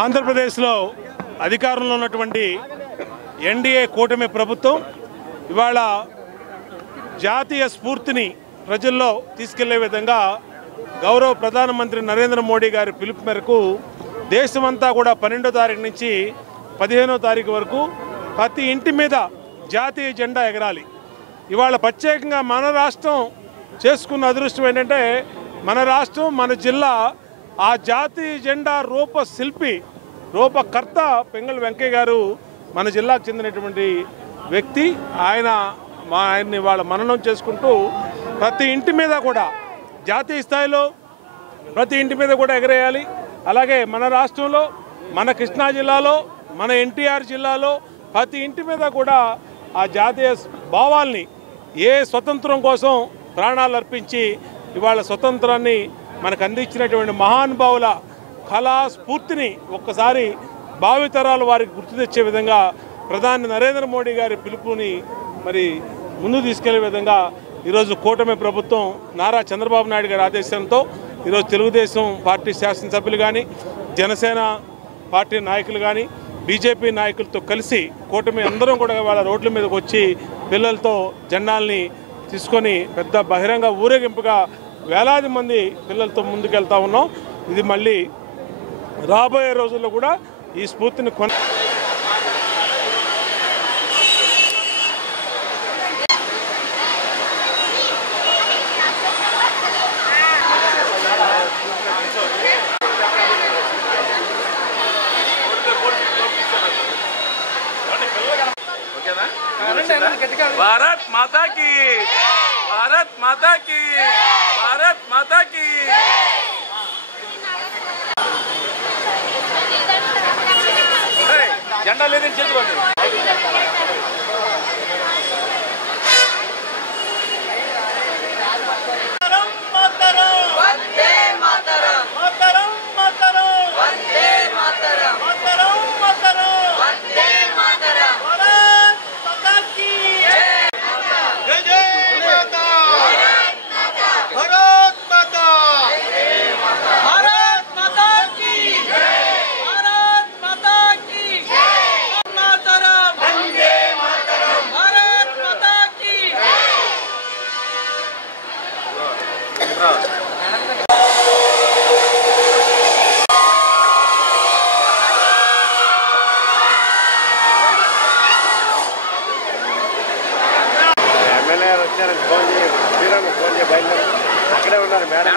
ఆంధ్రప్రదేశ్లో అధికారంలో ఉన్నటువంటి ఎన్డీఏ కూటమి ప్రభుత్వం ఇవాళ జాతీయ స్ఫూర్తిని ప్రజల్లో తీసుకెళ్లే విధంగా గౌరవ ప్రధానమంత్రి నరేంద్ర మోడీ గారి పిలుపు మేరకు దేశమంతా కూడా 12వ తారీఖు నుంచి 15వ తారీఖు వరకు ప్రతి ఇంటి మీద జాతీయ జెండా ఎగరాలి. ఇవాళ ప్రత్యేకంగా మన రాష్ట్రం చేసుకున్న అదృష్టం ఏంటంటే మన రాష్ట్రం మన జిల్లా ఆ జాతీయ జెండా రూపకర్త పెంగళ వెంకయ్య గారు మన జిల్లాకు చెందినటువంటి వ్యక్తి. ఆయన్ని వాళ్ళ మననం చేసుకుంటూ ప్రతి ఇంటి మీద కూడా జాతీయ స్థాయిలో ప్రతి ఇంటి మీద కూడా ఎగరేయాలి. అలాగే మన రాష్ట్రంలో మన కృష్ణా జిల్లాలో మన ఎన్టీఆర్ జిల్లాలో ప్రతి ఇంటి మీద కూడా ఆ జాతీయ భావాల్ని ఏ స్వతంత్రం కోసం ప్రాణాలు అర్పించి ఇవాళ స్వతంత్రాన్ని మనకు అందించినటువంటి మహానుభావుల కళా స్ఫూర్తిని ఒక్కసారి భావితరాలు వారికి గుర్తు తెచ్చే విధంగా ప్రధాని నరేంద్ర మోడీ గారి పిలుపుని మరి ముందు తీసుకెళ్లే విధంగా ఈరోజు కూటమి ప్రభుత్వం నారా చంద్రబాబు నాయుడు గారి ఆదేశంతో ఈరోజు తెలుగుదేశం పార్టీ శాసనసభ్యులు కానీ జనసేన పార్టీ నాయకులు కానీ బీజేపీ నాయకులతో కలిసి కూటమి అందరం కూడా వాళ్ళ రోడ్ల మీదకి వచ్చి పిల్లలతో జెండాల్ని తీసుకొని పెద్ద బహిరంగ ఊరేగింపుగా వేలాది మంది పిల్లలతో ముందుకెళ్తా ఉన్నాం. ఇది మళ్ళీ రాబోయే రోజుల్లో కూడా ఈ స్ఫూర్తిని भारत माता की भारत माता की भारत माता की झंडा लेने चल అక్కడే ఉన్నారు మేడం.